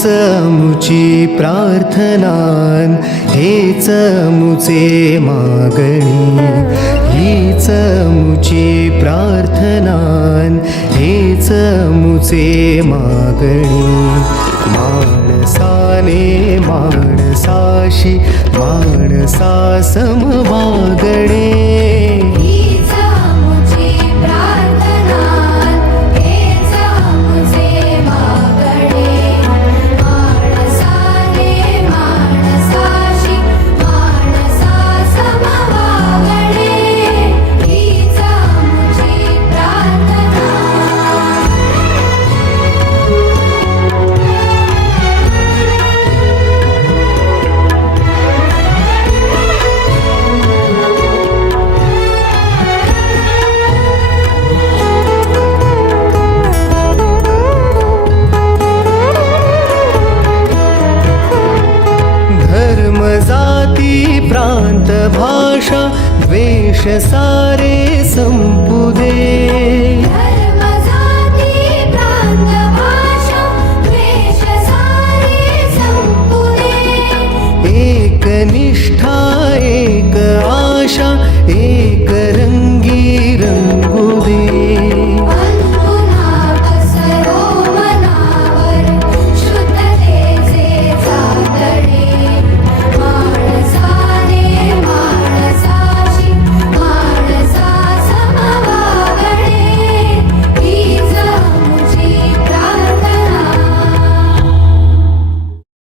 हीच मुची प्रार्थनान, हेच मुचे मागणी. हीच मुची प्रार्थनान, हेच मुचे मागणी. माणसाने माणसाशी माणसा सम वागणे. जाती प्रांत भाषा द्वेष सारे संपू दे. धर्म जाती प्रांत भाषा द्वेष सारे संपू दे. एक निष्ठा एक आशा एक